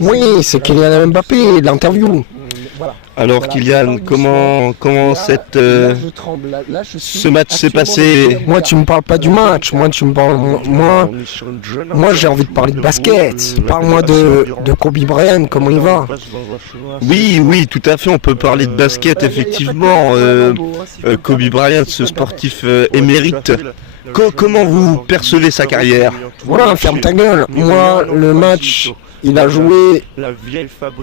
Oui, c'est Kylian Mbappé, l'interview. Alors Kylian, comment ce match s'est passé? Moi, tu me parles pas du match. Moi, j'ai envie de parler de basket. Parle-moi de Kobe Bryant, comment il va? Oui, tout à fait. On peut parler de basket, effectivement. Kobe Bryant, ce sportif émérite. Comment vous percevez sa carrière? Voilà, ferme ta gueule. Moi, le match, il a joué,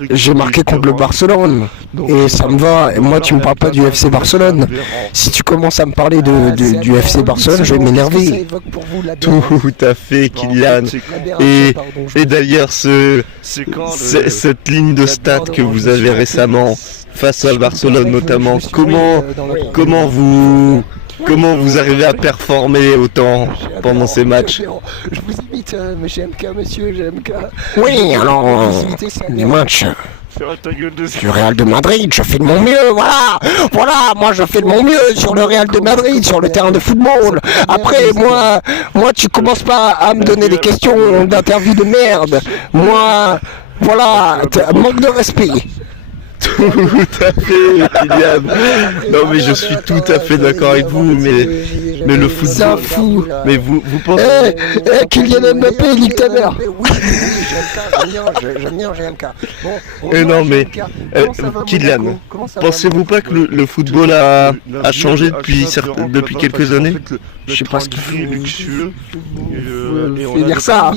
j'ai marqué contre le Barcelone, et ça me va. Et moi, tu me parles pas du FC Barcelone. Si tu commences à me parler du FC Barcelone, je vais m'énerver. Tout à fait, Kylian. Et d'ailleurs, cette ligne de stats que vous avez récemment, face à Barcelone notamment, Comment vous arrivez à performer autant pendant ces matchs? Je vous imite, GMK, monsieur, GMK. Oui, alors, les matchs du Real de Madrid, je fais de mon mieux, voilà, moi je fais de mon mieux sur le Real de Madrid, sur le terrain de football. Après, moi, tu commences pas à me donner des questions d'interview de merde. Moi, voilà, manque de respect. Tout à fait, Kylian. Non, mais je suis tout à fait d'accord avec vous, mais le football. C'est un fou. Mais vous pensez. Kylian Mbappé, nique ta mère. Oui, j'aime bien GMK. Non, mais Kylian, pensez-vous pas que le football a changé depuis quelques années? Je sais pas ce qu'il fait. Il dire ça.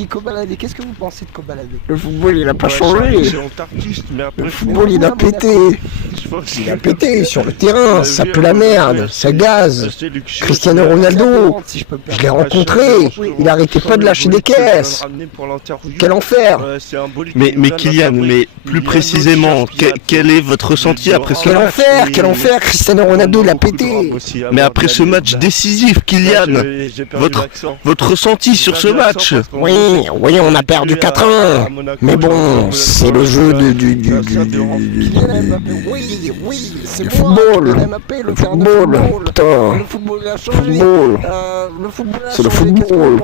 Qu'est-ce que vous pensez de Kobalade? Le football, il a pas changé. Le football, il a pété. Il a pété sur le terrain, ça pue la merde, ça gaze. Cristiano Ronaldo, je l'ai rencontré, il arrêtait pas de lâcher des caisses. Quel enfer. Mais Kylian, mais plus précisément, quel est votre ressenti après ce match? Quel enfer, Cristiano Ronaldo, il a pété. Mais après ce match décisif, Kylian, votre ressenti sur ce match? Oui, on a perdu 4-1, mais bon, c'est le jeu du c'est le football. Le football, putain. Le football, c'est le football.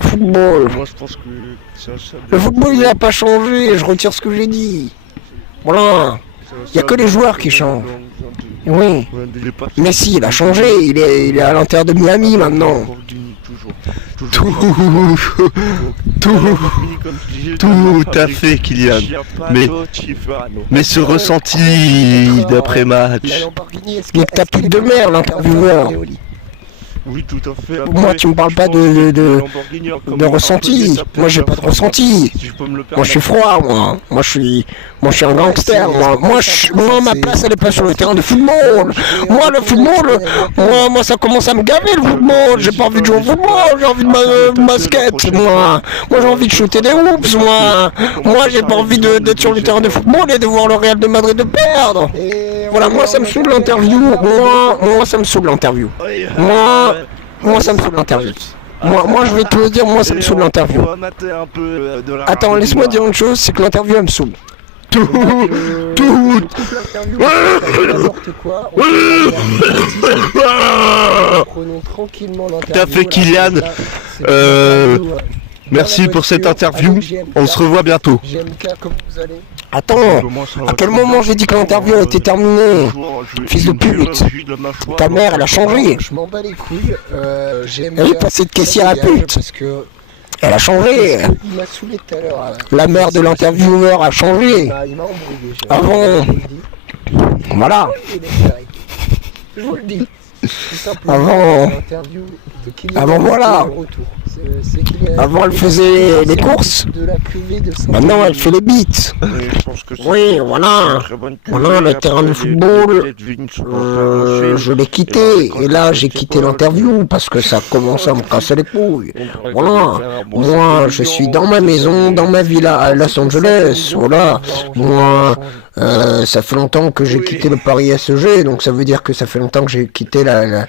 Football. Le football, il n'a pas changé, je retire ce que j'ai dit. Voilà. Il n'y a que les joueurs qui changent. Oui. Messi, il a changé, il est à l'Inter de Miami maintenant. Tout à fait, Kylian. Mais ce ressenti d'après match. Il est tapis de merde, l'intervieweur. Oui, tout à fait. Après, moi, tu me parles pas de ressenti. Moi, j'ai pas de ressenti. Moi, je suis froid, moi. Moi, je suis un gangster. Moi, ma place, elle est pas sur le terrain de football. Moi, le football, moi, ça commence à me gaver, le football. J'ai pas envie de jouer au football. J'ai envie de basket, moi. Moi, j'ai envie de shooter des hoops, moi. Moi, j'ai pas envie d'être sur le terrain de football et de voir le Real de Madrid de perdre. Voilà, moi, ça me saoule l'interview. Moi, ça me saoule l'interview. Moi, ça me saoule l'interview. Moi, je vais te le dire, moi, ça me saoule l'interview. Attends, laisse-moi dire une chose, c'est que l'interview, elle me saoule. Tout. N'importe quoi. Prenons tranquillement l'interview. Tout à fait, Kylian. Merci pour cette interview. On se revoit bientôt. Attends, à quel moment j'ai dit que l'interview a été terminée? Fils de pute. Ta mère, elle a changé. Je m'en bats les couilles. Elle est passée de caissière à pute. Elle a changé. La mère de l'intervieweur a changé. Avant. Voilà. Je vous le dis. Avant voilà. Avant elle faisait les courses. Maintenant elle fait les beats. Oui, voilà. Voilà le terrain de football. Je l'ai quitté. Et là j'ai quitté l'interview parce que ça commence à me casser les couilles. Voilà. Moi je suis dans ma maison, dans ma villa à Los Angeles. Voilà. Moi. Ça fait longtemps que j'ai quitté le Paris SEG, donc ça veut dire que ça fait longtemps que j'ai quitté la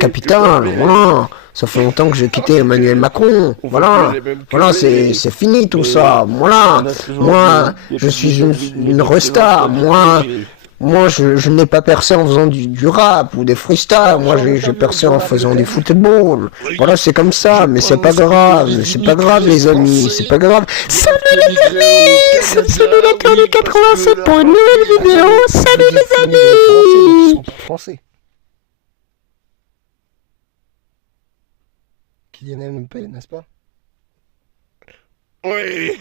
capitale, voilà. Ça fait longtemps que j'ai quitté Emmanuel Macron, voilà. Voilà, c'est fini tout ça, voilà. Moi, je suis une resta, moi, Moi, je n'ai pas percé en faisant du rap ou des freestyles. Moi, j'ai percé en faisant du football. Voilà, c'est comme ça, mais c'est pas grave. C'est pas grave, les amis. C'est pas grave. Salut les amis! C'est le cœur du 87 pour une nouvelle vidéo. Salut les amis! Français. Kylian Mbappé, n'est-ce pas? Oui.